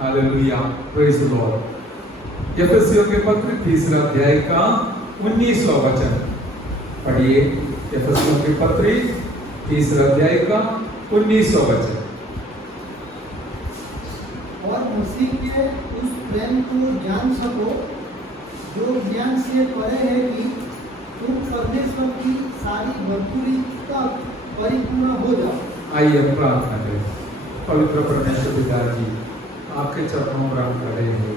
Hallelujah, praise the Lord. एफेसियों के पत्र 3 अध्याय का 19वां वचन पढ़िए। एफेसियों के पत्र 3 अध्याय का 19वां वचन। और मसीह के उस प्रेम को जान सको जो ज्ञान से परे है कि तुम परमेश्वर की सारी भरपूरी तक परिपूर्ण हो जाओ। आइए प्रार्थना करें। पवित्र परमेश्वर पिता जी, आपके चरणों में हम खड़े हैं,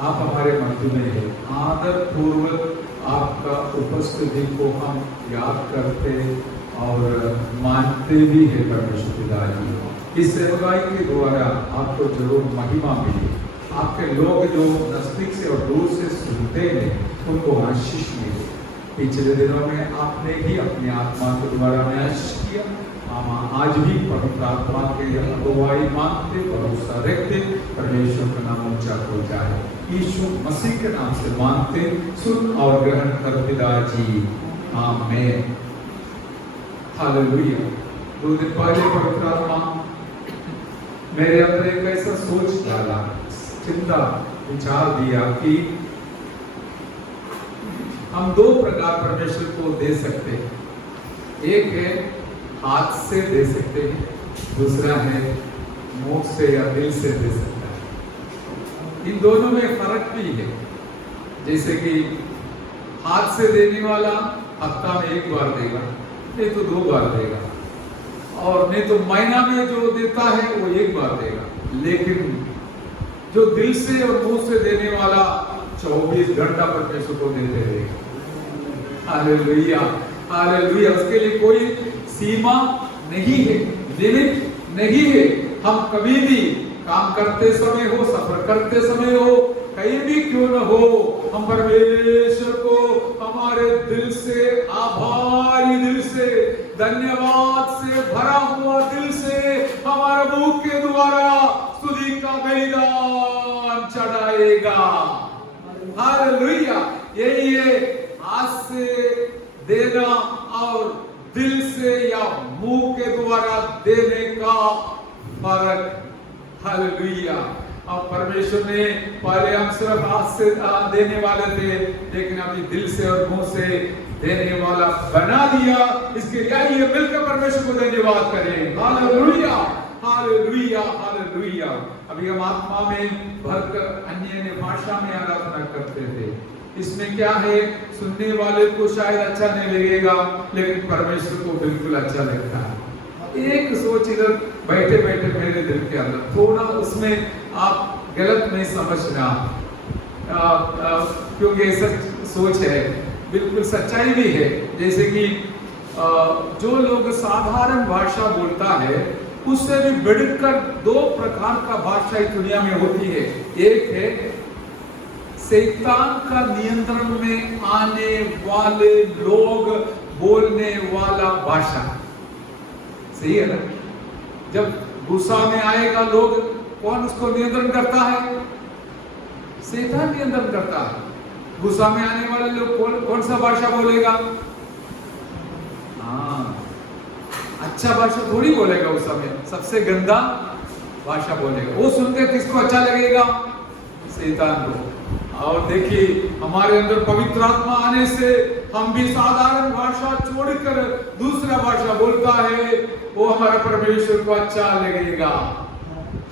आप हमारे मध्य में हैं। आदर पूर्वक आपका उपस्थिति को हम याद करते और मानते भी हैं परमेश्वर पिता जी। इस सेवकाई के द्वारा आपको जरूर महिमा मिले। आपके लोग जो नजदीक से और दूर से सुनते हैं उनको आशीष मिले। पिछले दिनों में आपने ही अपनी आत्मा के द्वारा में आशीष किया। हम आज भी पवित्र आत्मा के अगुवाई मांगते, भरोसा रखते, परमेश्वर का नाम ऊंचा हो जाए। यीशु मसीह के नाम से मांगते, सुन और ग्रहण कर पिताजी, आमीन। हालेलुया। 2 दिन पहले पवित्र आत्मा मेरे अंदर एक ऐसा सोच डाला, चिंता विचार दिया कि हम 2 प्रकार परमेश्वर को दे सकते हैं। एक है हाथ से दे सकते हैं, दूसरा है मुंह से या दिल से दे सकता है। इन दोनों में फर्क भी है। जैसे कि हाथ से देने वाला हफ्ता में 1 बार देगा, नहीं तो 2 बार देगा, और नहीं तो महीना में जो देता है वो 1 बार देगा। लेकिन जो दिल से और मुंह से देने वाला 24 घंटा परमेश्वर को देते रहेगा। Hallelujah, hallelujah. उसके लिए कोई सीमा नहीं है, लिमिट नहीं है। हम कभी भी काम करते समय हो, सफर करते समय हो, कहीं भी क्यों न हो, हम परमेश्वर को हमारे दिल से, आभारी दिल से, धन्यवाद से भरा हुआ दिल से हमारे मुंह के द्वारा स्तुति का बलिदान चढ़ाएगा। हालेलुया। यही है हाथ से देना और दिल से या मुंह के द्वारा देने का फर्क। हालेलुया। अब परमेश्वर ने पहले हम सिर्फ हाथ से देने वाले थे, लेकिन अभी दिल से और मुंह से देने वाला बना दिया। इसके लिए आइए मिलकर परमेश्वर को धन्यवाद करें। Hallelujah, hallelujah, hallelujah. अभी हम आत्मा में भरकर अन्य भाषा में आराधना करते थे। इसमें क्या है, सुनने वाले को शायद अच्छा नहीं लगेगा, लेकिन परमेश्वर को बिल्कुल अच्छा लगता है। एक सोच इधर बैठे बैठे मेरे दिल के अंदर थोड़ा उसमें आप गलत नहीं समझना, क्योंकि ऐसा सोच है, बिल्कुल सच्चाई भी है। जैसे कि जो लोग साधारण भाषा बोलता है उससे भी बढ़कर 2 प्रकार का भाषा इस दुनिया में होती है। एक है शैतान का नियंत्रण में आने वाले लोग बोलने वाला भाषा। सही है ना? जब गुस्सा में आएगा लोग, कौन उसको नियंत्रण करता है? शैतान नियंत्रण करता है। गुस्सा में आने वाले लोग कौन सा भाषा बोलेगा? हाँ, अच्छा भाषा थोड़ी बोलेगा। उस समय सबसे गंदा भाषा बोलेगा। वो सुनते किसको अच्छा लगेगा? शैतान को। और देखिए हमारे अंदर पवित्र आत्मा आने से हम भी साधारण भाषा छोड़कर दूसरा भाषा बोलता है, वो हमारा परमेश्वर को अच्छा लगेगा।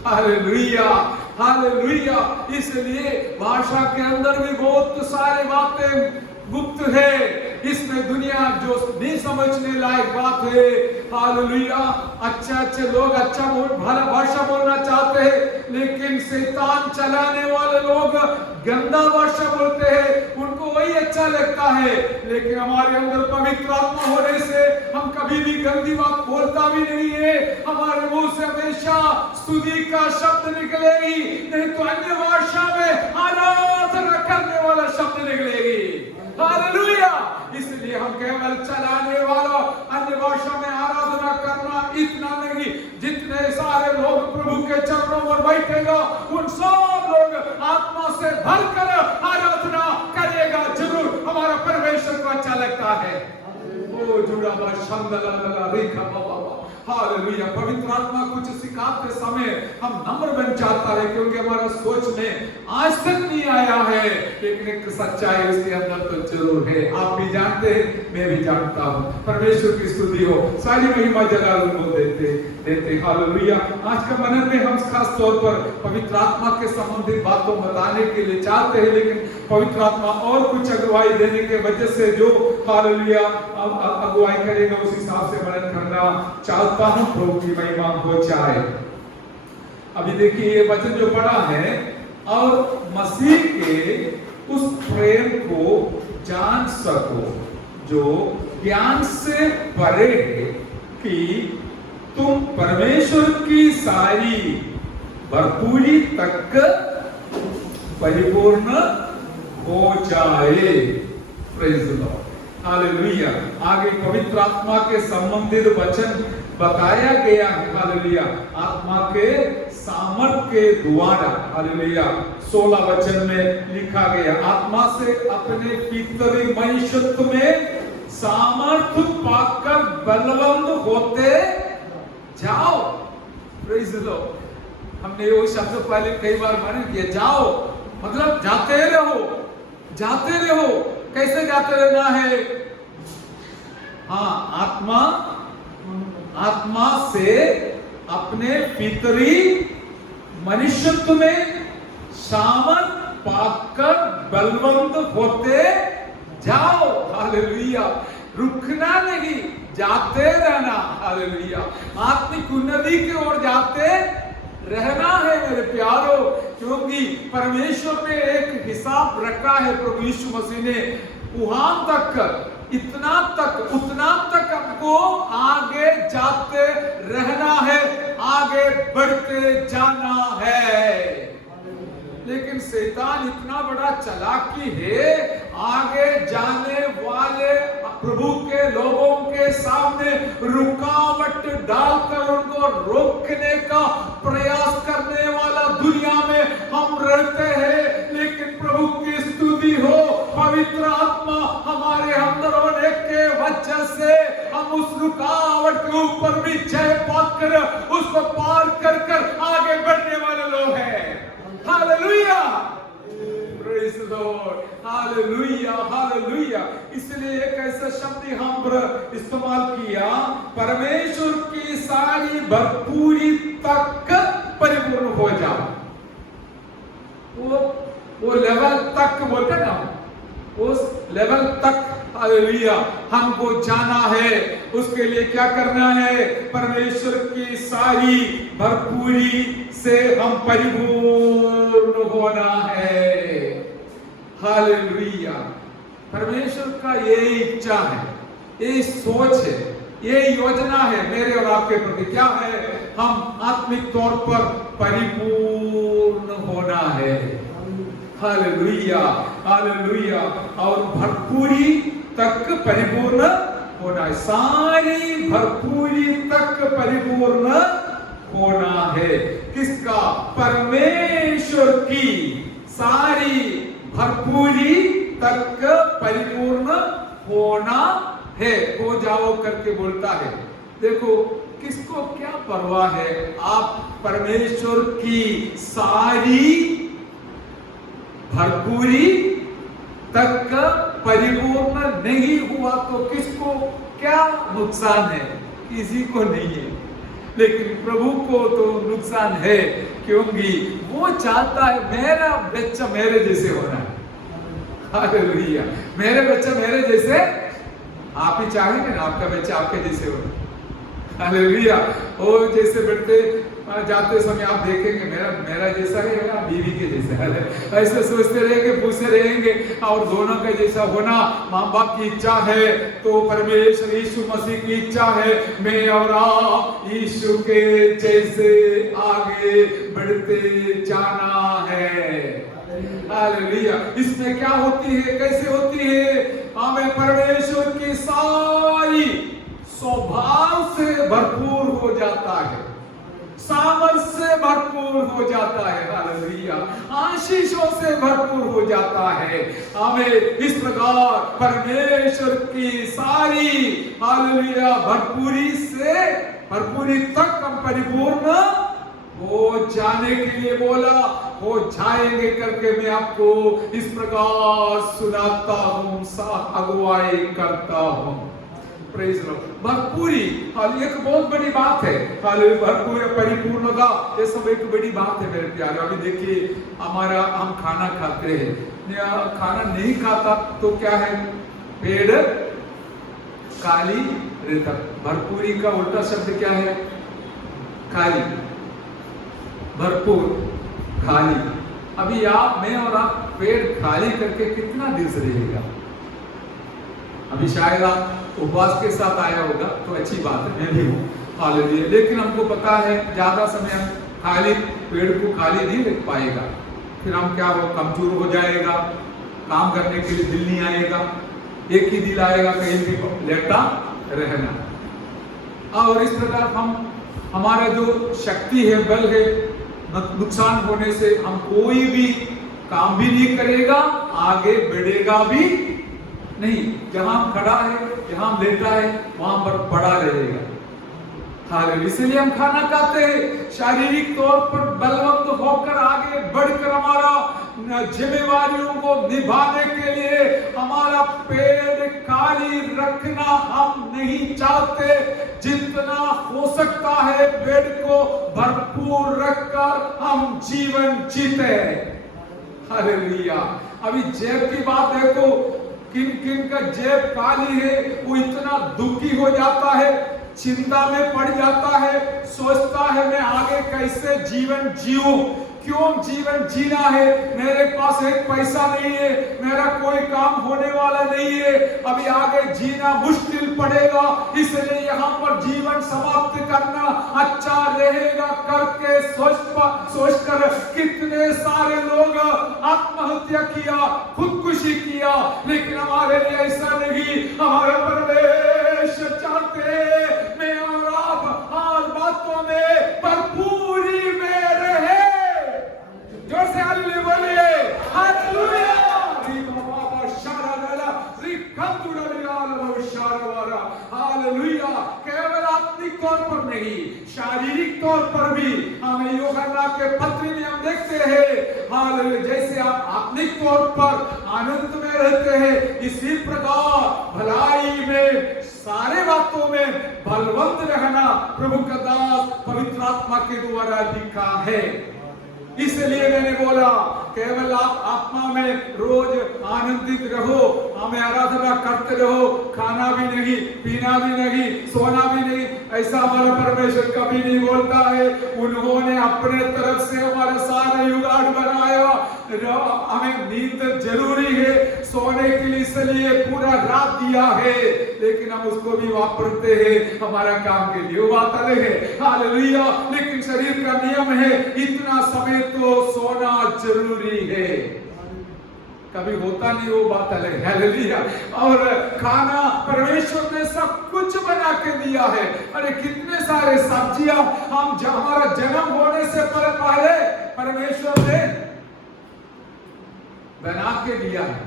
Hallelujah, hallelujah. इसलिए भाषा के अंदर भी बहुत सारे बातें गुप्त है। इसमें दुनिया जो नहीं समझने लायक बात है। हालेलुया। अच्छे लोग अच्छा भला भाषा बोलना चाहते हैं, लेकिन शैतान चलाने वाले लोग गंदा भाषा बोलते हैं, उनको वही अच्छा लगता है। लेकिन हमारे अंदर पवित्र आत्मा होने से हम कभी भी गंदी बात बोलता भी नहीं है। हमारे मुंह से हमेशा स्तुति का शब्द निकलेगी, नहीं तो अन्य भाषा में आराधना करने वाला शब्द निकलेगी। हालेलुया। इसलिए हम केवल चलाने वाला अन्य भाषा में आराधना करना इतना नहीं, जितने सारे लोग प्रभु के चरणों पर बैठेगा उन सब लोग आत्मा से भरकर आराधना करेगा। जरूर हमारा परमेश्वर को अच्छा लगता है। ओ जुड़ा बा शंदला लगा रेखा बाबा। हालेलुया। पवित्र आत्मा कुछ सिखाते समय हम नम्र बन जाता है, क्योंकि हमारा सोच में आज तक नहीं आया है, लेकिन एक सच्चाई उसके अंदर तो जरूर है। आप भी जानते हैं, मैं भी जानता हूँ। परमेश्वर की स्तुति हो, सारी महिमा जलाल को देते। हालेलुया। आज का मनन में हम खास तौर पर पवित्र आत्मा के संबंधित बातों बताने के लिए चाहते हैं, लेकिन पवित्र आत्मा और कुछ अगुवाई देने के वजह से जो हालेलुया अगुवाई करेगा उस हिसाब से मनन करना चाहता हूं। प्रभु की महिमा हो जाए। अभी देखिए ये वचन जो पढ़ा है, और मसीह के उस प्रेम को जान सको जो ज्ञान से परे है, कि तुम परमेश्वर की सारी भरपूरी तक परिपूर्ण हो जाए। Praise the Lord. हालेलुया। आगे पवित्र आत्मा के संबंधित वचन बताया गया है। हालेलुया। आत्मा के सामर्थ के द्वारा, हालेलुया, 16 वचन में लिखा गया, आत्मा से अपने भीतरी मनुष्यत्व में सामर्थ पाकर बलवंत होते जाओ। Praise the Lord. हमने वो शब्द पहले कई बार माने किया, जाओ मतलब जाते रहो, जाते रहो। कैसे जाते रहना है? हाँ, आत्मा से अपने भीतरी मनुष्यत्व में सामर्थ पाकर बलवंत होते जाओ। हालेलुया। रुकना नहीं, जाते रहना। हालेलुया। आत्मिक उन्नति की ओर जाते रहना है मेरे प्यारो, क्योंकि परमेश्वर ने एक हिसाब रखा है। प्रभु यीशु मसीह ने वहां तक, इतना तक, उतना तक आपको आगे जाते रहना है, आगे बढ़ते जाना है। लेकिन शैतान इतना बड़ा चालाकी है, आगे जाने वाले प्रभु के लोगों के सामने रुकावट डालकर उनको रोकने का प्रयास करने वाला दुनिया में हम रहते हैं। लेकिन प्रभु की स्तुति हो, पवित्र आत्मा हमारे अंदर होने के वजह से हम उस रुकावट के ऊपर भी जय पाकर उसको पार कर कर आगे बढ़ने वाले लोग हैं। Hallelujah. Praise the Lord. Hallelujah, hallelujah. इसलिए एक ऐसा शब्द हम इस्तेमाल किया, परमेश्वर की सारी भरपूरी तक परिपूर्ण हो जाओ। वो लेवल तक बोलते ना, उस लेवल तक हालेलुया हमको जाना है। उसके लिए क्या करना है? परमेश्वर की सारी भरपूरी से हम परिपूर्ण होना है। हालेलुया। परमेश्वर का यही इच्छा है, यही सोच है, यही योजना है मेरे और आपके प्रति। क्या है? हम आत्मिक तौर पर परिपूर्ण होना है। Hallelujah, hallelujah. और भरपूरी तक परिपूर्ण होना है, सारी भरपूरी तक परिपूर्ण होना है। किसका? परमेश्वर की सारी भरपूरी तक परिपूर्ण होना है। हो जाओ करके बोलता है। देखो, किसको क्या परवाह है? आप परमेश्वर की सारी भरपूरी तक परिपूर्ण नहीं हुआ तो किसको क्या नुकसान है? किसी को नहीं है, लेकिन प्रभु को तो नुकसान है, क्योंकि वो चाहता है मेरा बच्चा मेरे जैसे होना है। हालेलुया। मेरे बच्चा मेरे जैसे, आप ही चाहेंगे ना आपका बच्चा आपके जैसे हो। हालेलुया। वो जैसे बढ़ते जाते समय आप देखेंगे मेरा जैसा है ना, बीवी के जैसा है। ऐसे सोचते रहेंगे, पूछते रहेंगे, और दोनों का जैसा होना माँ बाप की इच्छा है, तो परमेश्वर यीशु मसीह की इच्छा है मैं और आप यीशु के जैसे आगे बढ़ते जाना है। हालेलुया। इसमें क्या होती है, कैसे होती है? हमें परमेश्वर की सारी स्वभाव से भरपूर हो जाता है। सामर्थ से भरपूर हो जाता है, हालेलुया, आशीषों से भरपूर हो जाता है। हमें इस प्रकार परमेश्वर की सारी हालेलुया भरपूरी तक हम परिपूर्ण हो जाने के लिए बोला, हो जाएंगे करके मैं आपको इस प्रकार सुनाता हूं, अगुवाई करता हूं। Praise Lord. भरपूरी एक बहुत बड़ी बात है, भरपूर परिपूर्णता, ये सब एक बड़ी बात है मेरे प्यारे। अभी देखिए हम खाना खाते हैं, खाना नहीं खाता तो क्या है, पेट खाली रहता। भरपूरी का उल्टा शब्द क्या है, खाली, भरपूर, खाली। अभी मैं और आप पेट खाली करके कितना दिन से रहेगा? अभी शायद आप उपवास के साथ आया होगा तो अच्छी बात है, मैं भी हूँ, हालेलुया। लेकिन हमको पता है ज्यादा समय हम खाली पेट को खाली नहीं रख पाएगा, फिर हम क्या हो, कमजोर हो जाएगा, काम करने के लिए दिल नहीं आएगा, एक ही दिल आएगा कहीं भी लेटा रहना। और इस प्रकार हमारा जो शक्ति है, बल है, नुकसान होने से हम कोई भी काम भी नहीं करेगा, आगे बढ़ेगा भी नहीं। जहां हम खड़ा है, जहां हम लेटा है, वहां पर पड़ा रहेगा। हालेलुया। इसलिए हम खाना खाते हैं, शारीरिक तौर पर बलवंत होकर आगे बढ़कर हमारा जिम्मेवारियों को निभाने के लिए हमारा पेट खाली रखना हम नहीं चाहते। जितना हो सकता है पेट को भरपूर रखकर हम जीवन जीते हैं। हालेलुया। अभी जेब की बात देखो, किन किन का जेब खाली है, वो इतना दुखी हो जाता है, चिंता में पड़ जाता है, सोचता है मैं आगे कैसे जीवन जीऊं, क्यों जीवन जीना है, मेरे पास एक पैसा नहीं है, मेरा कोई काम होने वाला नहीं है, अभी आगे जीना मुश्किल पड़ेगा, इसलिए यहाँ पर जीवन समाप्त करना अच्छा रहेगा करके सोचकर कितने सारे लोग आत्महत्या किया, खुदकुशी किया। लेकिन हमारे लिए ऐसा नहीं, हमारे परमेश्वर चाहते मैं और आप हर बातों में भरपूरी में रहे। जोर से हालेलुया बोलिए, हालेलुया। हालेलुया। केवल आत्मिक तौर पर नहीं, शारीरिक तौर पर भी हमें यूहन्ना के पत्र में हम देखते हैं, हालेलुया, जैसे आप आत्मिक तौर पर आनंद में रहते हैं, इसी प्रकार भलाई में सारे बातों में बलवंत रहना प्रभु का दास पवित्र आत्मा के द्वारा लिखा है। इसलिए मैंने बोला केवल आप आत्मा में रोज आनंदित रहो, हमें आराधना करते रहो, खाना भी नहीं, पीना भी नहीं, सोना भी नहीं, ऐसा हमारा परमेश्वर कभी नहीं बोलता है। उन्होंने अपने तरफ से हमारा सारा जुगाड़ बनाया। हमें नींद जरूरी है, सोने के लिए इसलिए पूरा रात दिया है, लेकिन हम उसको भी वापरते हैं हमारा काम के लिए, वो बात अलग है, हालेलुया। लेकिन शरीर का नियम है, इतना समय तो सोना जरूरी है, कभी होता नहीं, वो बात अलग है, हालेलुया। और खाना परमेश्वर ने सब कुछ बना के दिया है। अरे कितने सारे सब्जियां हमारा जन्म होने से पहले परमेश्वर ने बना के दिया है,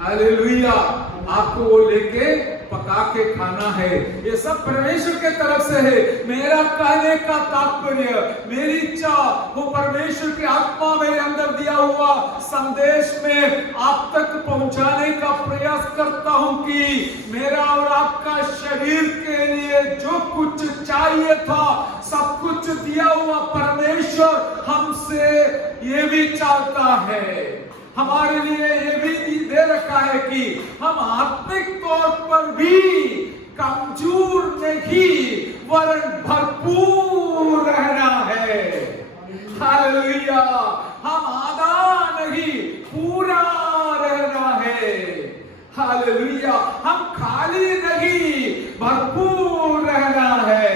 हालेलुया। आपको वो लेके पका के खाना है, ये सब परमेश्वर के तरफ से है। मेरा कहने का तात्पर्य, मेरी इच्छा, वो परमेश्वर की आत्मा मेरे अंदर दिया हुआ संदेश में आप तक पहुंचाने का प्रयास करता हूं कि मेरा और आपका शरीर के लिए जो कुछ चाहिए था सब कुछ दिया हुआ परमेश्वर हमसे ये भी चाहता है, हमारे लिए ये भी दे रखा है कि हम आत्मिक तौर पर भी कमजोर नहीं वरन भरपूर रहना है, हालेलुया। हम आधा नहीं पूरा रहना है, हालेलुया। हम खाली नहीं भरपूर रहना है,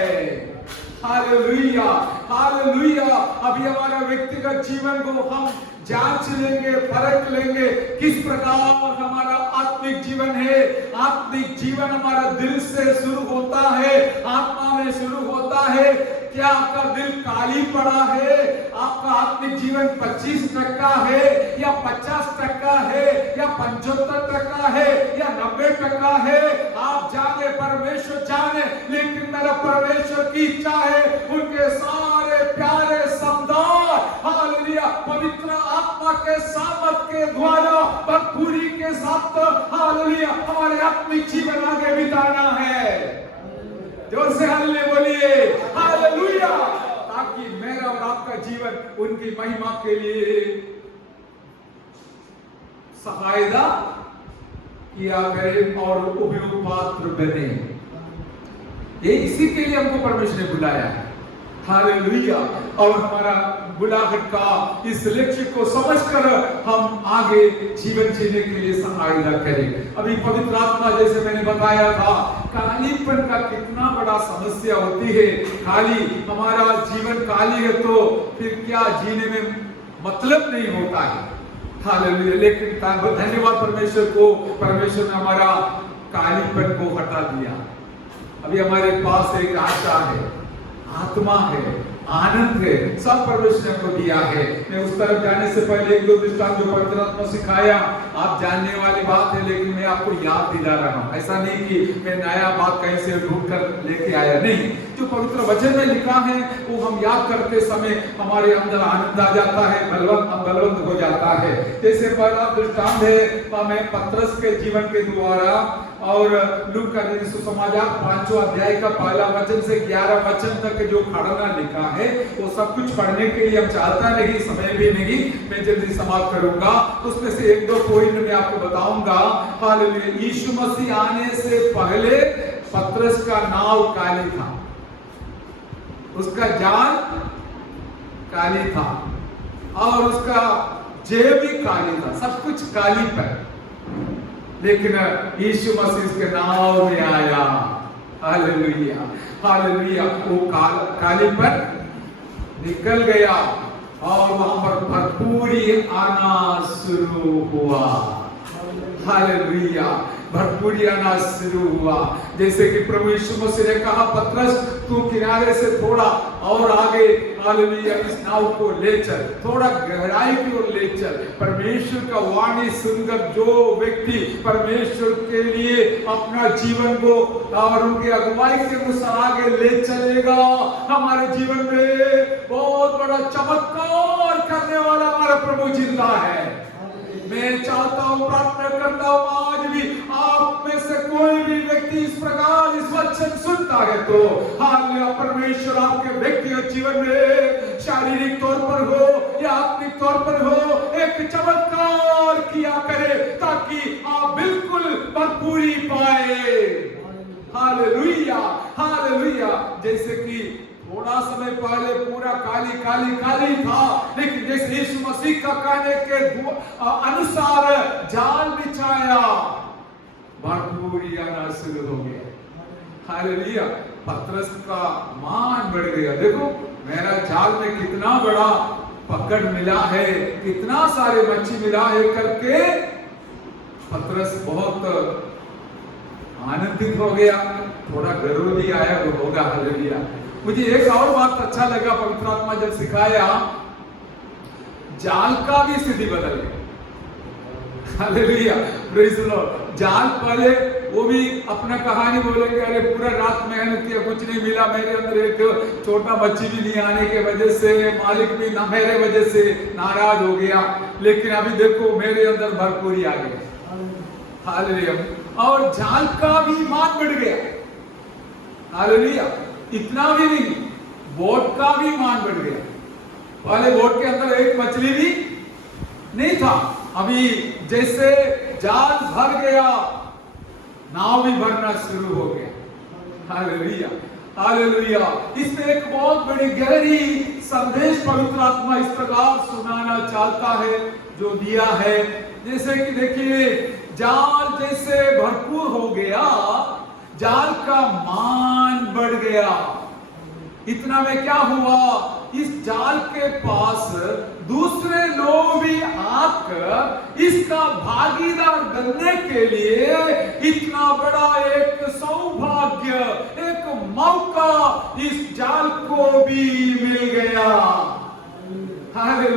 हालेलुया, हालेलुया। अभी हमारा व्यक्तिगत जीवन को हम जांच लेंगे, परख लेंगे किस प्रकार हमारा आत्मिक जीवन है। आत्मिक जीवन हमारा दिल से शुरू होता है, आत्मा में शुरू होता है। क्या आपका दिल काली पड़ा है? आपका आत्मिक जीवन 25% है या 50% है या 75% है या 90% है? आप जाने, परमेश्वर जाने, लेकिन मेरा परमेश्वर की इच्छा है उनके सारे प्यारे समदार, हालेलुया, पवित्र आत्मा के सामर्थ के द्वारा भरपूरी के साथ, हालेलुया, हमारे आत्मिक जीवन आगे बिताना है। जोर से हालेलुया बोलिए, हालेलुया, ताकि मेरा और आपका जीवन उनकी महिमा के लिए सहायता किया करे और उपयोग पात्र बने। ये इसी के लिए हमको परमेश्वर ने बुलाया है, हालेलुया। और हमारा बुलाहट का इस लक्ष्य को समझकर हम आगे जीवन जीने के लिए सहायता करें। अभी पवित्र आत्मा, जैसे मैंने बताया था, कालीपन का कितना बड़ा समस्या होती है। खाली हमारा जीवन काली है तो फिर क्या जीने में मतलब नहीं होता है, हालेलुया। लेकिन धन्यवाद परमेश्वर को, परमेश्वर ने हमारा कालीपन को हटा दिया। अभी हमारे पास एक आशा है, आत्मा है, आनंद है, सब परमेश्वर ने हमको दिया है। मैं उस तरफ जाने से पहले एक दो दृष्टांत जो पवित्र आत्मा सिखाया, आप जानने वाली बात है, लेकिन मैं आपको याद दिला रहा हूँ। ऐसा नहीं कि मैं नया बात कहीं से ढूंढ कर लेके आया, नहीं। जो पवित्र वचन में लिखा है वो हम याद करते समय हमारे अंदर आनंद आ जाता है, बलवंत हो जाता है। जैसे पहला दृष्टांत है हमें पतरस के जीवन के द्वारा, और लूका का सुसमाचार 5वां अध्याय का पहला वचन से 11 वचन तक जो खड़ना लिखा है, वो सब कुछ पढ़ने के लिए हम चाहता नहीं, समय भी नहीं, मैं जल्दी समाप्त करूंगा। उसमें से एक दो पॉइंट मैं आपको बताऊंगा। हालेलुया। यीशु मसीह आने से पहले पतरस का नाव काली था, उसका जाल काली था और उसका जेब भी काली था, सब कुछ काली पर। लेकिन यीशु मसीह के नाव में आया, हालेलुया, हालेलुया। वो काली पर निकल गया और वहां पर भरपूरी आना शुरू हुआ, हालेलुया, भरपूरी आना शुरू हुआ। जैसे कि प्रभु यीशु मसीह ने कहा, पतरस तू किनारे से थोड़ा और आगे, हालेलुया, इस नाव को ले चल, थोड़ा गहराई की ओर ले चल। परमेश्वर का वाणी सुनकर जो व्यक्ति परमेश्वर के लिए अपना जीवन को और उनकी अगुवाई के अनुसार आगे ले चलेगा, हमारे जीवन में बहुत बड़ा चमत्कार करने वाला हमारा प्रभु जिंदा है। मैं चाहता हूं, प्रार्थना करता हूं, आज भी आप में से कोई भी व्यक्ति इस प्रकार इस वचन सुनता है तो हालेलुया, परमेश्वर आपके व्यक्तिगत जीवन में शारीरिक तौर पर हो या आत्मिक तौर पर हो, एक चमत्कार किया करे ताकि आप बिल्कुल भरपूरी पाए। Hallelujah, hallelujah. जैसे कि थोड़ा समय पहले पूरा काली काली काली था, लेकिन जैसे यीशु मसीह का कहने के अनुसार जाल बिछाया, भरपूरी आना शुरू हो गया, हालेलुया। पतरस का मान बढ़ गया। देखो मेरा जाल में कितना बड़ा पकड़ मिला है, कितना सारे मच्छी मिला है करके पतरस बहुत आनंदित हो गया, थोड़ा गर्व भी आया वो होगा, हालेलुया। मुझे एक और बात अच्छा लगा, पवित्र आत्मा जब सिखाया, जाल का भी स्थिति बदल गई, हालेलुया, प्रेज़ द लॉर्ड। जाल पहले वो भी अपना कहानी बोलेंगे, अरे पूरा रात मेहनत किया, कुछ नहीं मिला, मेरे अंदर एक छोटा बच्ची भी नहीं आने के वजह से मालिक भी ना मेरे वजह से नाराज हो गया, लेकिन अभी देखो मेरे अंदर भरपूरी आ गई, हालेलुया। और जाल का भी मान बढ़ गया, हालेलुया। इतना भी नहीं, बोट का भी मान बढ़ गया। पहले बोट के अंदर एक मछली भी नहीं था, अभी जैसे जाल भर गया, नाव भी भरना शुरू हो गया, हालेलुया, हालेलुया। इसमें एक बहुत बड़ी गहरी संदेश पवित्र आत्मा इस प्रकार सुनाना चाहता है जो दिया है। जैसे कि देखिए, जाल जैसे भरपूर हो गया, जाल का मान बढ़ गया। इतना में क्या हुआ, इस जाल के पास दूसरे लोग भी आकर इसका भागीदार बनने के लिए इतना बड़ा एक सौभाग्य, एक मौका इस जाल को भी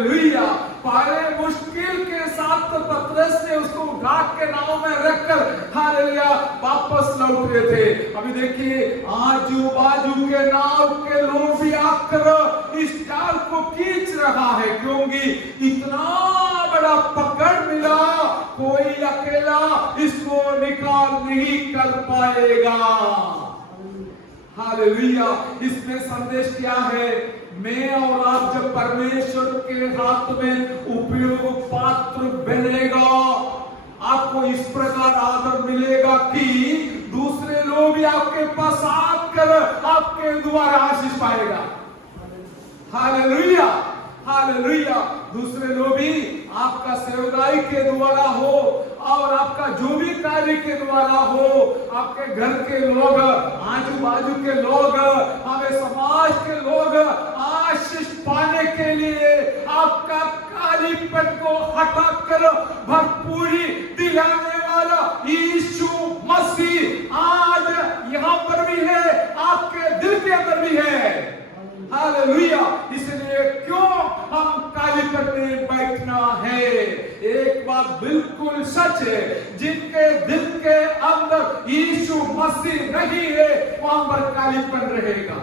हालेलुया। पहले मुश्किल के साथ तो पतरस ने उसको उठा के नाव में रखकर हालेलुया वापस लौट रहे थे। अभी देखिए आजू बाजू के नाव के लोग भी आकर इस जाल को खींच रहा है, क्योंकि इतना बड़ा पकड़ मिला, कोई अकेला इसको निकाल नहीं कर पाएगा। हालेलुया। इसमें संदेश क्या है? मैं और आप जब परमेश्वर के हाथ में उपयोग पात्र बनेगा, आपको इस प्रकार आदर मिलेगा कि दूसरे लोग भी आपके पास आकर आपके द्वारा आशीष पाएगा। Hallelujah, hallelujah. दूसरे लोग भी आपका सेवकाई के द्वारा हो और आपका जो भी कार्य के द्वारा हो, आपके घर के लोग, आजू बाजू के लोग, हमें समाज के लोग आशीष पाने के लिए आपका कालीपन को हटाकर भरपूरी दिलाने वाला यीशु मसीह आज यहाँ पर भी है, आपके दिल के अंदर भी है। हालेलुया। इसलिए क्यों हम कालीपन में बैठना है? एक बात बिल्कुल सच है, जिनके दिल के अंदर यीशु मसीह नहीं है वहां पर कालीपन रहेगा।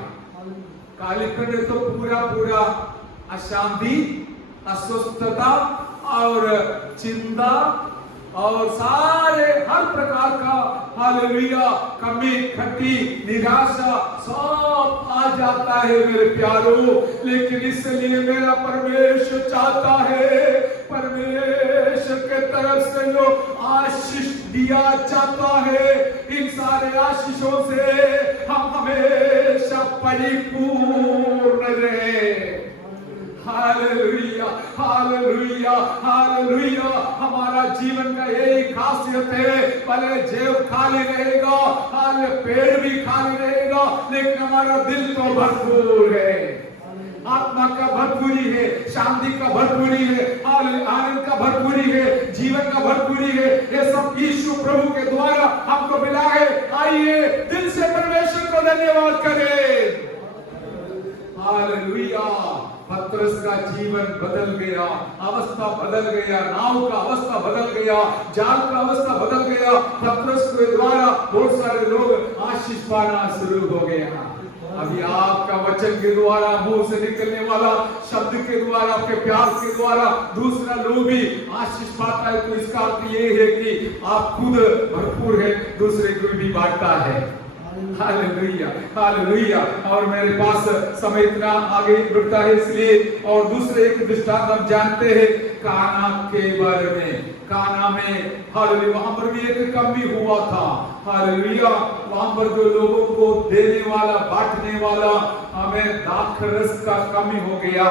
कालीपन तो पूरा पूरा अशांति, अस्वस्थता और चिंता और सारे हर प्रकार का हालेलुया कमी, खट्टी, निराशा सब आ जाता है मेरे प्यारो। लेकिन इसलिए मेरा परमेश्वर चाहता है, परमेश्वर के तरफ से जो आशीष दिया जाता है, इन सारे आशीषों से हम हमेशा परिपूर्ण रहे। Hallelujah, hallelujah, hallelujah. हमारा जीवन का यही खासियत है, भले जेब खाली रहेगा, हाले पेट भी खाली रहेगा, लेकिन हमारा दिल तो भरपूर है, आत्मा का भरपूरी है, शांति का भरपूरी है, आनंद का भरपूरी है, जीवन का भरपूरी है। ये सब यीशु प्रभु के द्वारा हमको मिला है। आइए दिल से परमेश्वर को धन्यवाद करें। हालेलुया। पतरस का जीवन बदल गया, अवस्था बदल गया, नाव का अवस्था बदल गया, जाल का अवस्था बदल गया। पतरस के द्वारा बहुत सारे लोग आशीष पाना शुरू हो गया। अभी आपका वचन के द्वारा, मुंह से निकलने वाला शब्द के द्वारा, आपके प्यार के द्वारा दूसरा लोग भी आशीष पाता है, तो इसका अर्थ ये है कि आप खुद भरपूर है, दूसरे को भी बांटता है। Hallelujah, hallelujah. और मेरे पास समय इतना आगे बढ़ता है, इसलिए और दूसरे एक दृष्टांत हम जानते हैं काना के बारे में। काना में हालेलुया वहां पर भी एक कमी हुआ था। हालेलुया। वहां पर जो लोगों को देने वाला, बांटने वाला, हमें दाखरस का कमी हो गया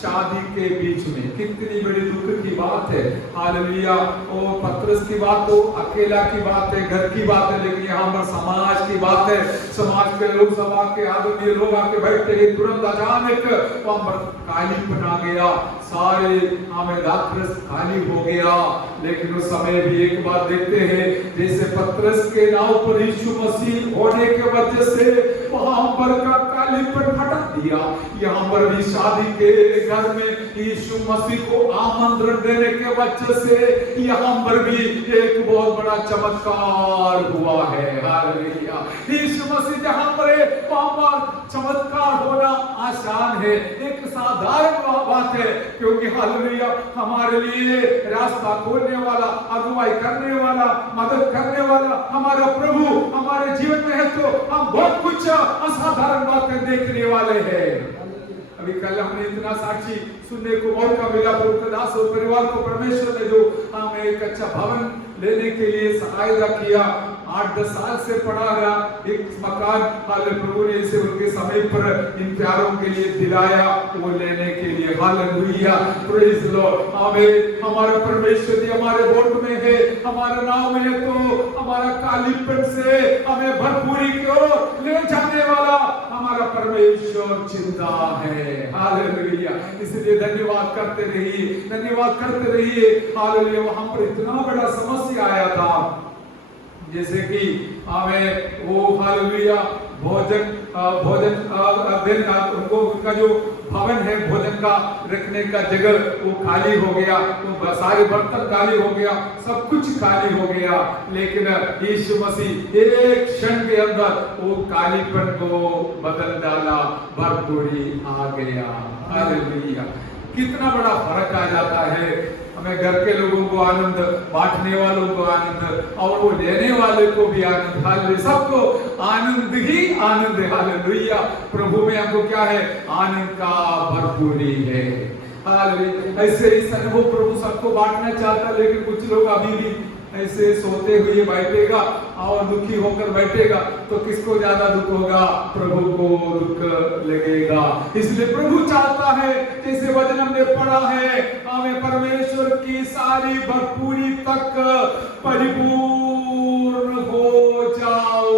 शादी के बीच में। कितनी बड़ी दुख की बात है। हालेलुया। और पतरस की बात तो अकेला की बात है, घर की बात है, लेकिन यहाँ पर समाज की बात है। समाज के लोग, सभा के आदमी लोग आके बैठते ही तुरंत अचानक वहां पर कालीपन आ गया, सारे हमें दाखरस खाली हो गया। लेकिन उस समय भी एक बात देखते हैं, जैसे पतरस के नाव पर यीशु मसीह होने के वजह से वहां पर का कालीपन हटा दिया। यहाँ पर भी शादी के घर में यीशु मसीह को आमंत्रण देने के वजह से यहाँ पर भी एक बहुत बड़ा चमत्कार हुआ है। हालेलुया। यीशु मसीह जहाँ पर है वहां पर चमत्कार होना आसान है, एक साधारण बात है, क्योंकि हालेलुया हमारे लिए रास्ता खोलने वाला, अगुवाई करने वाला, मदद करने वाला हमारा प्रभु हमारे जीवन में है, तो हम बहुत कुछ असाधारण बातें देखने वाले हैं। अभी कल हमने इतना साक्षी सुनने को मौका मिला, प्रभु दास और परिवार को परमेश्वर ने जो हमें एक अच्छा भवन लेने के लिए सहायता किया। 8-10 साल से पड़ा रहा एक मकान, हाले प्रभु ने इसे उनके समय पर इन प्यारों के लिए दिलाया, वो लेने के लिए। Hallelujah, praise the Lord. हमें हमारा परमेश्वर जी हमारे वोट में है, हमारा नाम में है, तो हमारा कालीपन से हमें भरपूरी की ओर ले जाने वाला हमारा परमेश्वर चिंता है। हालेलुया। इसलिए धन्यवाद करते रहिए, धन्यवाद करते रहिए। हालेलुया। वहां पर इतना बड़ा समस्या आया था, जैसे कि हमें वो हालेलुया भोजन दिन उनको उनका जो भवन है भोजन का रखने का जगह वो खाली हो गया, वो सारे बर्तन खाली हो गया, सब कुछ खाली हो गया। लेकिन यीशु मसीह एक क्षण के अंदर वो कालीपन को बदल डाला, भरपूरी आ गया। हालेलुया। कितना बड़ा फर्क आ जाता है। हमें घर के लोगों को आनंद, बांटने वालों को आनंद, और वो लेने वाले को भी आनंद। हालेलुया। सबको आनंद ही आनंद है। हालेलुया। प्रभु में हमको क्या है? आनंद का भरपूरी है। हालेलुया। ऐसे इस अनुभव प्रभु सबको बांटना चाहता, लेकिन कुछ लोग अभी भी ऐसे सोते हुए बैठेगा और दुखी होकर बैठेगा तो किसको ज्यादा दुख होगा? प्रभु को दुख लगेगा। इसलिए प्रभु चाहता है, जैसे वचन हमने पढ़ा है, हमें परमेश्वर की सारी भरपूरी तक परिपूर्ण हो जाओ।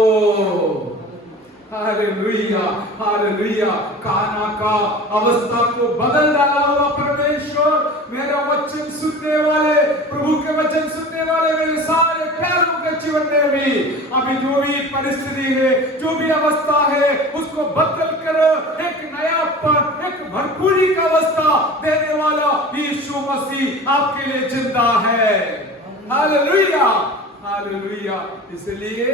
Hallelujah, hallelujah. काना का अवस्था को बदल डाला हुआ परमेश्वर, मेरा वचन सुनने वाले, प्रभु के वचन सुनने वाले मेरे सारे प्यारों के जीवन में भी अभी जो भी परिस्थिति है, जो भी अवस्था है, उसको बदल कर एक नयापन, एक भरपूरी का अवस्था देने वाला यीशु मसीह आपके लिए जिंदा है। Hallelujah, hallelujah. इसलिए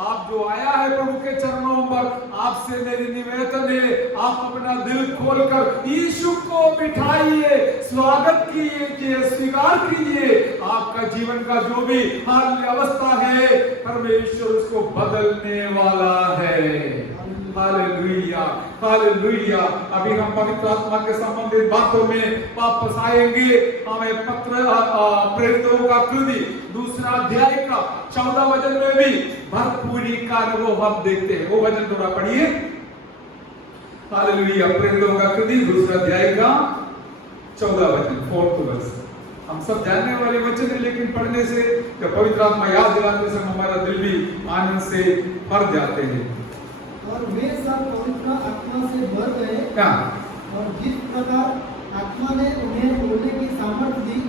आप जो आया है प्रभु के चरणों पर, आपसे मेरी निवेदन है, आप अपना दिल खोलकर यीशु को बिठाइए, स्वागत कीजिए, स्वीकार कीजिए। आपका जीवन का जो भी हाल अवस्था है, परमेश्वर उसको बदलने वाला है। Hallelujah, hallelujah. अभी हम पवित्र आत्मा के संबंधित बातों में वापस आएंगे। हमें पत्र प्रेरितों का कृति 2 अध्याय का 14 वचन में भी भरपूरी का अनुभव हम देखते हैं। वो वचन थोड़ा पढ़िए। हालेलुया। प्रेरितों का कृति 2 अध्याय का 14 वचन, 4th वर्स। हम सब जानने वाले वचन है, लेकिन पढ़ने से, जब पवित्र आत्मा याद दिलाने से हमारा दिल भी आनंद से भर जाते हैं। और वे सब पवित्र आत्मा से भर गए, और जिस प्रकार आत्मा ने उन्हें बोलने की सामर्थ्य दी,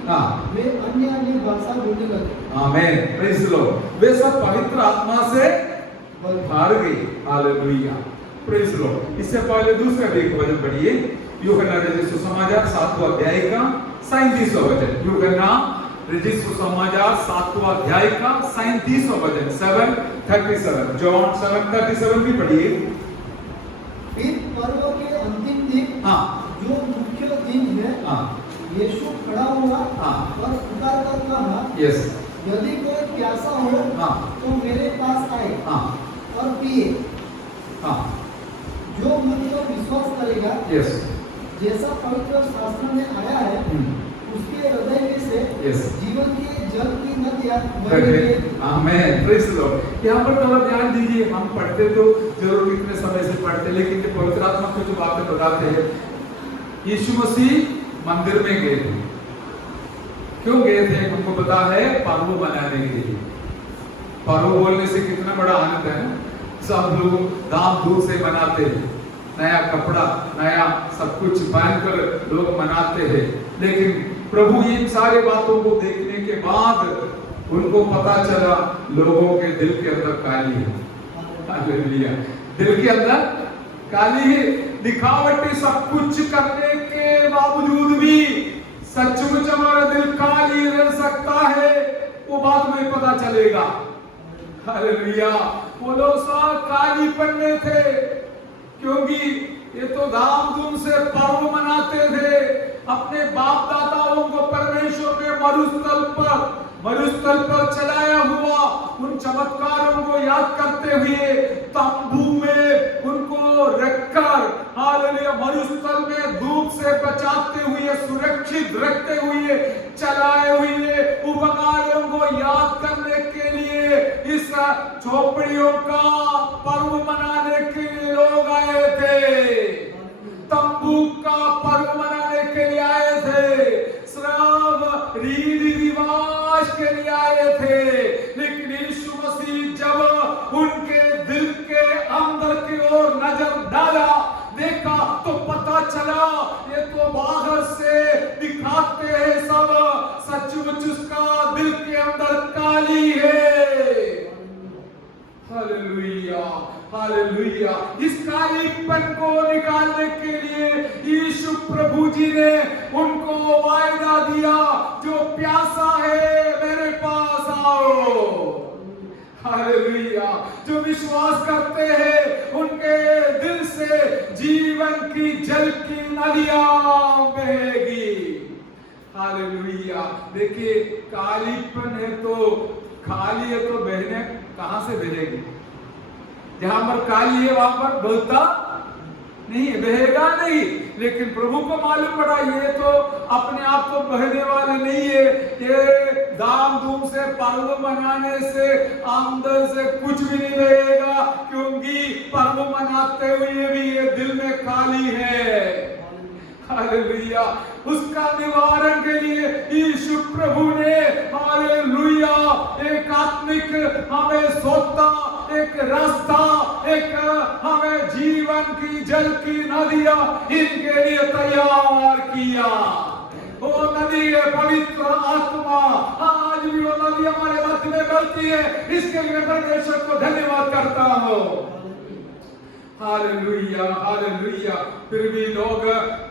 वे अन्य अन्य भाषा बोलने लगे। आमेन, प्रेज़ द लॉर्ड। वे सब पवित्र आत्मा से भर गए। Hallelujah, praise the Lord. इससे पहले दूसरा एक वचन पढ़िए, यूहन्ना रचित सुसमाचार 7वां अध्याय का 37वां वचन। यूहन्ना रचित सुसमाचार 7वां अध्याय का 37वां वचन, 7:37। जॉन 7:37 भी पढ़िए। फिर पर्व के अंतिम दिन, जो मुख्य दिन है, यीशु खड़ा हुआ और पुकार कर कहा, यदि कोई प्यासा हो तो मेरे पास आए और पिए। जो मुझ पर विश्वास करेगा, जैसा पवित्र शास्त्र में आया है, उसके हृदय में से जीवन के जल की नदियां बहेंगी। आमेन, प्रेज़ द लॉर्ड। यहाँ पर थोड़ा ध्यान दीजिए। हम पढ़ते तो जरूर कितने समय से पढ़ते, लेकिन जो पवित्र आत्मा को जो बातें बताते हैं, यीशु मसीह मंदिर में गए थे। क्यों गए थे? हमको पता है, पर्व मनाने के लिए। पर्व बोलने से कितना बड़ा आनंद है। सब लोग धाम धूम से मनाते हैं, नया कपड़ा, नया सब कुछ पहनकर लोग मनाते हैं। लेकिन प्रभु इन सारे बातों को देखने के बाद उनको पता चला लोगों के दिल के अंदर काली है। हालेलुया। दिल के अंदर काली है। दिखावटी सब कुछ करने के बावजूद भी सचमुच हमारा दिल काली रह सकता है, वो बाद में पता चलेगा। हालेलुया। वो लोग सब कालीपन में थे, क्योंकि ये तो धाम-धूम से पर्व मनाते थे। अपने बाप दादाओं को परमेश्वर ने मरुस्थल पर चलाया हुआ उन चमत्कारों को याद करते हुए तंबू में उनको रखकर, हालेलुया, मरुस्थल में धूप से बचाते हुए, सुरक्षित रखते हुए, चलाए हुए उपकारों को याद करने के लिए इस झोपड़ियों का पर्व मनाने के लिए लोग आए थे। तंबू का पर्व मनाने के लिए आए थे, श्राव रीति रिवाज के लिए आए थे। लेकिन यीशु मसीह जब उनके दिल के अंदर की ओर नजर डाला, देखा, तो पता चला ये तो बाहर से दिखाते हैं सब, सचमुच उसका दिल के अंदर काली है। Hallelujah, hallelujah. इस कालीपन को निकालने के लिए यीशु प्रभु जी ने उनको वायदा दिया, जो प्यासा है मेरे पास आओ। हालेलुया। जो विश्वास करते हैं उनके दिल से जीवन की जल की नदियां बहेगी। हालेलुया। देखिए, कालीपन है तो खाली है तो बहने कहां से बहेगी? जहां पर काली है वहां पर बहता नहीं, बहेगा नहीं। लेकिन प्रभु को मालूम पड़ा ये तो अपने आप तो बहने वाले नहीं है, ये दाम धूम से पर्व मनाने से आमदन से कुछ भी नहीं बहेगा, क्योंकि पर्व मनाते हुए भी ये दिल में खाली है। हालेलुया। उसका निवारण के लिए यीशु प्रभु ने हालेलुया एक आत्मिक हमें सोता, एक रास्ता, एक हमें जीवन की जल की नदियां इनके लिए तैयार किया। वो नदी है पवित्र आत्मा। आज भी वो नदी हमारे मध्य में बहती है, इसके लिए परमेश्वर को धन्यवाद करता हूँ। Hallelujah, hallelujah. फिर भी लोग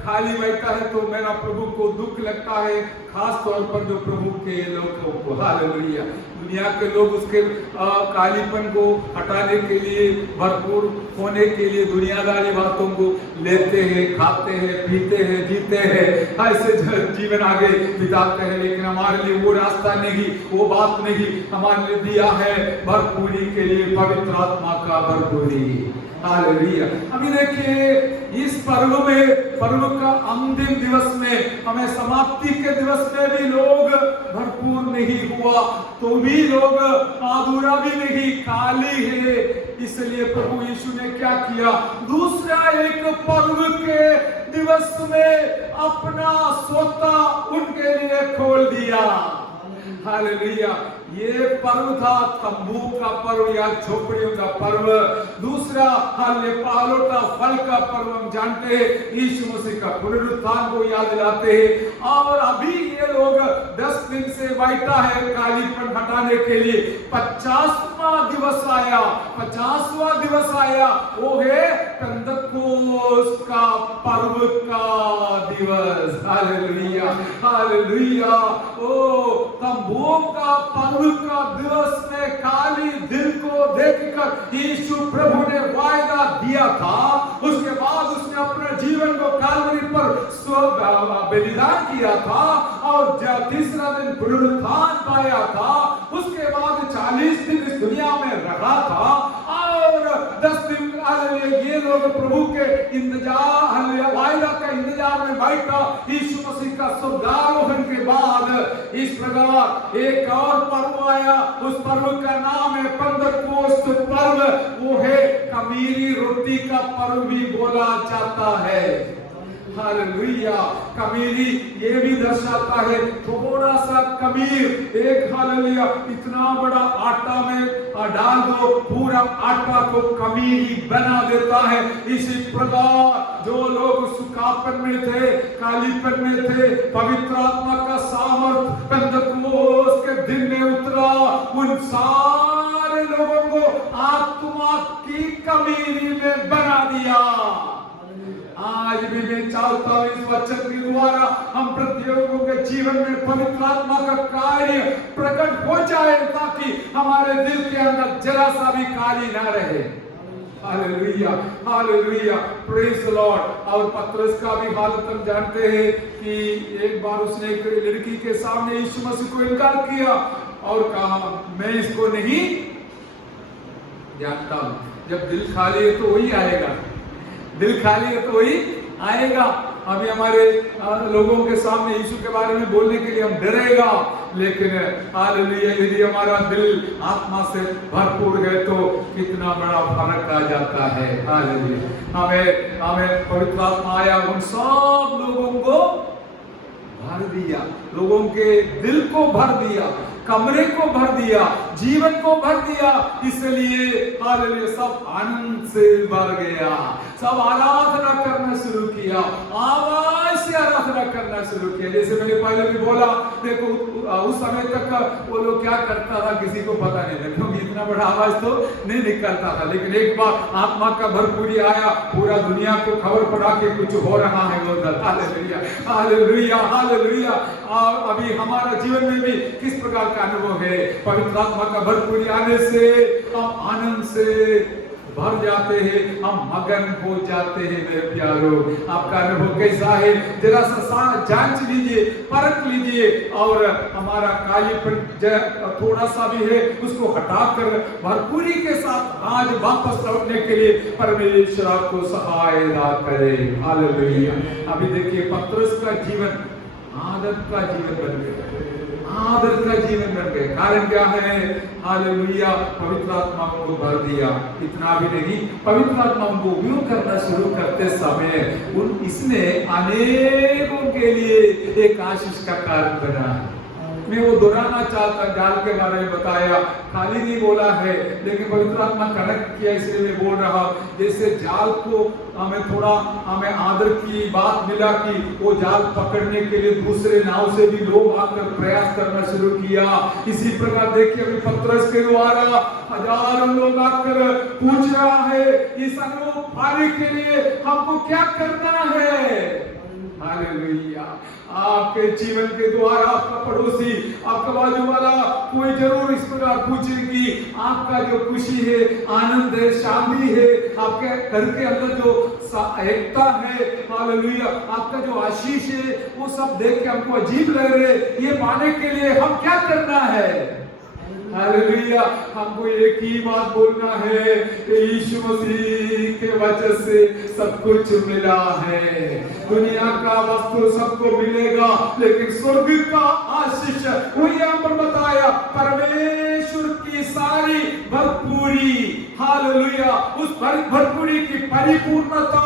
खाली बैठा है तो मेरा प्रभु को दुख लगता है, खास तौर पर जो प्रभु के लोगों को। हालेलुया। दुनिया के लोग उसके कालीपन को हटाने के लिए, भरपूर होने के लिए दुनियादारी बातों को लेते हैं, खाते हैं, पीते हैं, जीते हैं, ऐसे जीवन आगे बिताते हैं। लेकिन हमारे लिए वो रास्ता नहीं, वो बात नहीं हमारे लिए दिया है भरपूरी के लिए पवित्र आत्मा का भरपूरी। हालेलुया। अभी देखिए, इस पर्व में, पर्व का अंतिम दिवस में, हमें समाप्ति के दिवस में भी लोग भरपूर नहीं हुआ, तो भी लोग अधूरा भी नहीं, खाली है। इसलिए प्रभु यीशु ने क्या किया? दूसरा एक पर्व के दिवस में अपना सोता उनके लिए खोल दिया। हालेलुया। ये पर्व था तंबू का पर्व या झोपड़ियों का पर्व। दूसरा पालों का फल का पर्व, हम जानते हैं यीशु मसीह का पुनरुत्थान को याद दिलाते हैं। और अभी ये लोग 10 दिन से बैठा है कालीपन हटाने के लिए। 50वां दिवस आया, 50वां दिवस आया, वो है पेंतकोस्त का पर्व का दिवस। Hallelujah, hallelujah. ओ तंबू का पर्व का दिवस में काली दिल को देखकर यीशु प्रभु ने वायदा दिया था। उसके बाद उसने अपने जीवन को कालवरी पर बलिदान किया था और तीसरा दिन पुनरुत्थान पाया था। उसके बाद 40 दिन इस दुनिया में रहा था और 10 दिन ये लोग प्रभु के इंतजार, वायदा का इंतजार में बैठा। यीशु मसीह का स्वर्गारोहण के बाद इस प्रकार एक और पर्व आया। उस पर्व का नाम है पेंतकोस्त पर्व। वो है खमीरी रोटी का पर्व भी बोला जाता है। हालेलुया। खमीरी ये भी दर्शाता है थोड़ा सा खमीर, एक हालेलुया इतना बड़ा आटा में डाल दो, पूरा आटा को खमीरी बना देता है। इसी प्रकार जो लोग सुखापन में थे, कालीपन में थे, पवित्र आत्मा का सामर्थ पेंतकोस्त के दिन में उतरा, उन सारे लोगों को आत्मा की खमीरी में बना दिया। आज भी मैं चाहता हूं इस वचन के द्वारा हम प्रत्येकों के जीवन में पवित्र आत्मा का कार्य प्रकट हो जाए, ताकि हमारे दिल के अंदर जरा सा भी काली ना रहे। Hallelujah, hallelujah, praise the Lord. और पतरस का भी हालत हम जानते हैं कि एक बार उसने एक लड़की के सामने यीशु मसीह को इनकार किया और कहा मैं इसको नहीं जानता हूं। जब दिल खाली है तो वही आएगा, दिल खाली है तो वही आएगा। अभी हमारे लोगों के सामने यीशु के बारे में बोलने के लिए हम डरेगा, लेकिन हालेलुया यदि हमारा दिल आत्मा से भरपूर है तो कितना बड़ा फर्क आ जाता है। हालेलुया। हमें पवित्र आत्मा आया, उन सब लोगों को भर दिया, लोगों के दिल को भर दिया, कमरे को भर दिया, जीवन को भर दिया। इसलिए हालेलुया सब आनंद से भर गया, सब आराधना करना शुरू किया, आवाज से आराधना करना शुरू किया। जैसे मैंने पहले भी बोला, देखो उस समय तक वो लोग क्या करता था किसी को पता नहीं था, क्योंकि इतना बड़ा आवाज तो नहीं निकलता था। लेकिन एक बार आत्मा का भरपूरी आया, पूरा दुनिया को खबर पड़ा कि कुछ हो रहा है उधर। Hallelujah, hallelujah, hallelujah. और अभी हमारा जीवन में भी किस प्रकार का अनुभव है? पवित्र आत्मा का भरपूरी आने से हम आनंद से भर जाते हैं, हम मगन हो जाते हैं। मेरे प्यारो, आपका अनुभव कैसा है? जरा सा जांच लीजिए, परख लीजिए, और हमारा कालीपन थोड़ा सा भी है उसको हटाकर भरपूरी के साथ आज वापस लौटने के लिए परमेश्वर आपको सहायता करे। हालेलुया। अभी देखिए, पतरस का जीवन आदत का जीवन बन गया, आदत का जीवन बन गया। कारण क्या है? हालेलुया, पवित्र आत्मा को भर दिया। इतना भी नहीं, पवित्र आत्मा को उपयोग करना शुरू करते समय इसने अनेकों के लिए एक आशीष का कारण बना है। मैं वो दोहराना चाहता, जाल के बारे में बताया, खाली नहीं बोला है, लेकिन पवित्र आत्मा कनेक्ट किया, इसलिए मैं बोल रहा हूं। जैसे जाल को हमें आदर की बात मिला कि वो जाल पकड़ने के लिए दूसरे नाव से भी लोग आकर प्रयास करना शुरू किया। इसी प्रकार देखिए, अभी पतरस के द्वारा हजारों लोग आकर पूछ रहा है, इस अनुभव पाने के लिए हमको क्या करना है? हालेलुया। आपके जीवन के द्वारा आपका पड़ोसी, आपका बाजू वाला कोई जरूर इस प्रकार पूछे कि आपका जो खुशी है, आनंद है, शांति है, आपके घर के अंदर जो एकता है, हालेलुया, आपका जो आशीष है, वो सब देख के हमको अजीब लग रहे। ये पाने के लिए हम क्या करना है? हालेलुया। हमको एक ही बात बोलना है कि यीशु मसीह के वजह से सब कुछ मिला है। दुनिया का वस्तु सबको मिलेगा, लेकिन स्वर्ग का आशीष वही यहाँ पर बताया, परमेश्वर की सारी भरपूरी, हालेलुया, उस भरपूरी की परिपूर्णता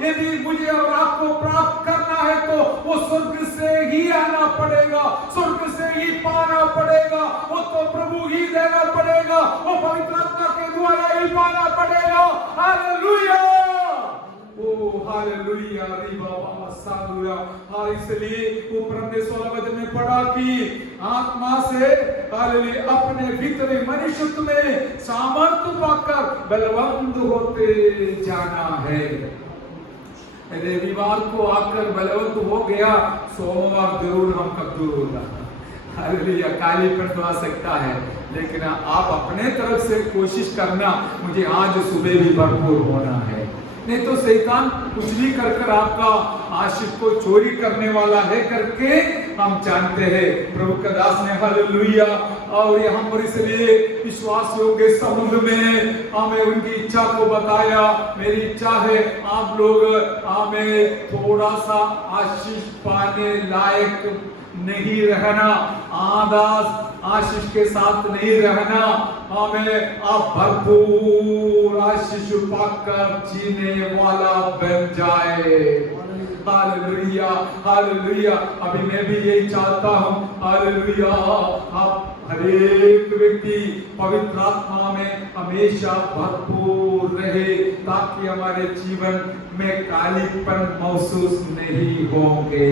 यदि मुझे और आपको प्राप्त करना है तो वो स्वर्ग से ही आना पड़ेगा, स्वर्ग से ही पाना पड़ेगा। वो तो प्रभु ही देना पड़ेगा, वो पवित्र आत्मा के द्वारा ही पाना पड़ेगा। हालेलुया, ओ हालेलुया, रे बाबा साधुया। हाँ, इसलिए ऊपर हमने 16 वचन में पढ़ा कि आत्मा से, हालेलुया, अपने भीतरी मनुष्यत्व में सामर्थ्य पाकर बलवंत होते जाना है। रविवार को आकर बलवंत हो गया, सोमवार जरूर हम कमजोर होगा। हालेलुया, कालीपन तो आ सकता है, लेकिन आप अपने तरफ से कोशिश करना, मुझे आज सुबह भी भरपूर होना है। नहीं तो शैतान कुछ भी कर आपका आशीष को चोरी करने वाला है करके हम जानते हैं। प्रभु का दास ने हालेलुया, और यहाँ पर इसलिए विश्वास योग्य समुद्र में हमें उनकी इच्छा को बताया। मेरी इच्छा है आप लोग हमें थोड़ा सा आशीष पाने लायक नहीं रहना, आधा आशीष के साथ नहीं रहना, हमें आप भरपूर आशीष पाकर जीने वाला बन जाए। Hallelujah, hallelujah. अभी मैं भी यही चाहता हूँ, हालेलुया, आप हर एक व्यक्ति पवित्र आत्मा में हमेशा भरपूर रहे, ताकि हमारे जीवन में कालीपन महसूस नहीं होंगे।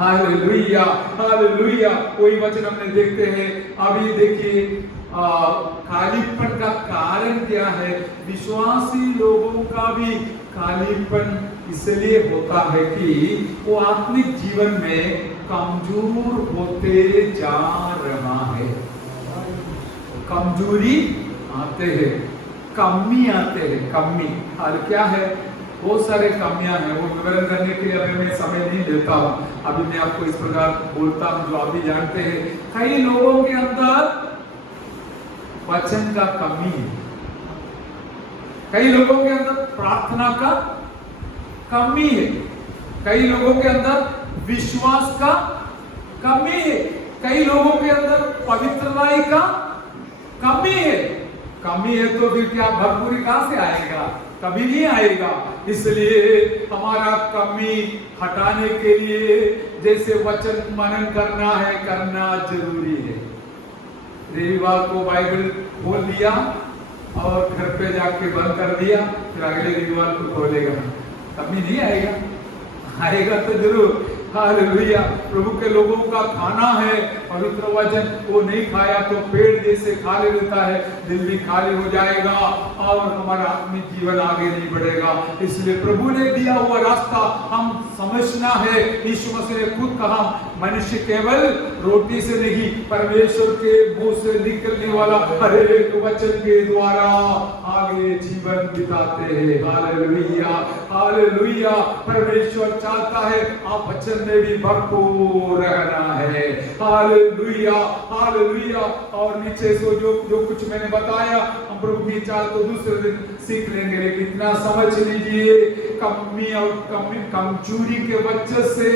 Hallelujah, hallelujah. कोई वचन हमने देखते हैं, अभी देखिए कालीपन का कारण क्या है? विश्वासी लोगों का भी कालीपन इसलिए होता है कि वो आत्मिक जीवन में कमजोर होते जा रहा है। कमजोरी आते हैं, कमी आते हैं, कमी। और क्या है? बहुत सारे कमियां हैं, वो विवरण करने के लिए अभी मैं समय नहीं देता हूँ। अभी मैं आपको इस प्रकार बोलता हूँ जो आप भी जानते हैं। कई लोगों के अंदर वचन का कमी है, कई लोगों के अंदर प्रार्थना का कमी है, कई लोगों के अंदर विश्वास का कमी है, कई लोगों के अंदर पवित्रता का कमी है। कमी है तो फिर क्या भरपूरी कहां से आएगा? कभी नहीं आएगा। इसलिए हमारा कमी हटाने के लिए जैसे वचन मनन करना है, करना जरूरी है। रविवार को बाइबल खोल दिया और घर पे जाके बंद कर दिया, फिर अगले रविवार को खोलेगा, कभी नहीं आएगा। आएगा तो जरूर। हालेलुया। प्रभु के लोगों का खाना है पवित्र वचन, वो नहीं खाया तो पेट जैसे खाली रहता है, दिल भी खाली हो जाएगा और हमारा आत्मिक जीवन आगे नहीं बढ़ेगा। इसलिए प्रभु ने दिया हुआ रास्ता हम समझना है। यीशु मसीह ने खुद कहा, मनुष्य केवल रोटी से नहीं, परमेश्वर के मुंह से निकलने वाला हर एक वचन के द्वारा आगे जीवन बिताते हैं। Hallelujah, hallelujah. परमेश्वर चाहता है आप वचन में भी भरपूर रहना है। Hallelujah, hallelujah. और नीचे से जो कुछ मैंने बताया, हम प्रभु की चाह तो दूसरे दिन सीख लेंगे, लेकिन इतना समझ लीजिए, कमी और कमजोरी के वजह से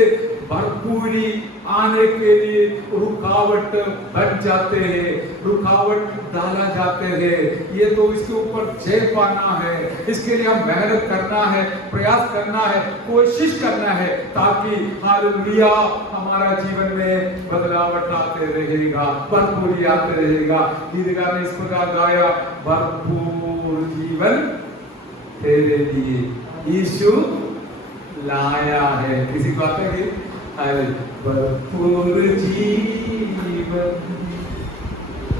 भरपूरी आने के लिए रुकावट बन जाते हैं, रुकावट डाला जाते हैं। ये तो इसके ऊपर जय पाना है, इसके लिए हम मेहनत करना है, प्रयास करना है, कोशिश करना है, ताकि हालेलुया हमारा जीवन में बदलावट आते रहेगा, भरपूरी आते रहेगा। गीतकार ने इस प्रकार गाया, भरपूर जीवन तेरे लिए यीशु लाया है। किसी को आता है? भरपूर जीवन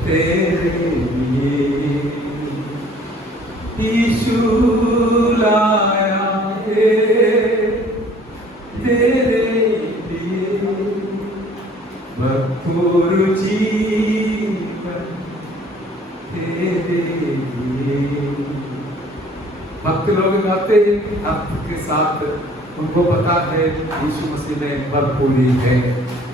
तेरे लिए यीशु लाया है, तेरे लिए भरपूर जीवन तेरे लिए। भक्त लोग गाते हैं आपके साथ, उनको पता है यीशु मसीह में भरपूरी है।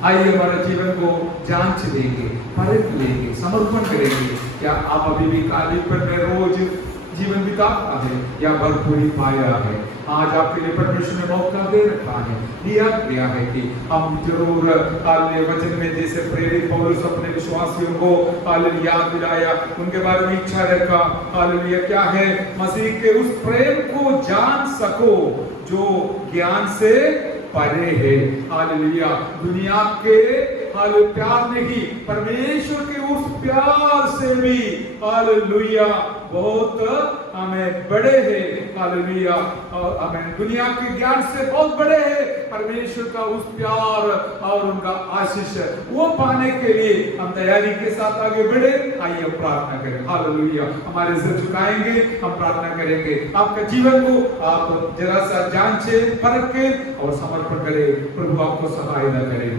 आइए हमारे जीवन को जांच लेंगे, परख लेंगे, समर्पण करेंगे। क्या आप अभी भी काली पर में रोज जीवन बिताता है या भरपूरी पाया है? आज आपके लिए परमेश्वर ने मौका दे रखा है, दिया गया है कि हम जरूर वचन में जैसे प्रेरित पौलुस अपने विश्वासियों को याद दिलाया, उनके बारे में इच्छा रखा। हालेलुया। क्या है? मसीह के उस प्रेम को जान सको जो ज्ञान से परे है। हालेलुया। दुनिया के प्यार नहीं, परमेश्वर के उस प्यार से भी हालेलुया बहुत हमें बड़े हैं। हालेलुया। और हमें दुनिया के ज्ञान से बहुत बड़े हैं। परमेश्वर का उस प्यार और उनका आशीष वो पाने के लिए हम तैयारी के साथ आगे बढ़े। आइए हम प्रार्थना करें। हालेलुया। हमारे सिर झुकाएंगे, हम प्रार्थना करेंगे। आपका जीवन को आप जरा सा जांचे, परखें और समर्पण करें। प्रभु आपको सहायता करे।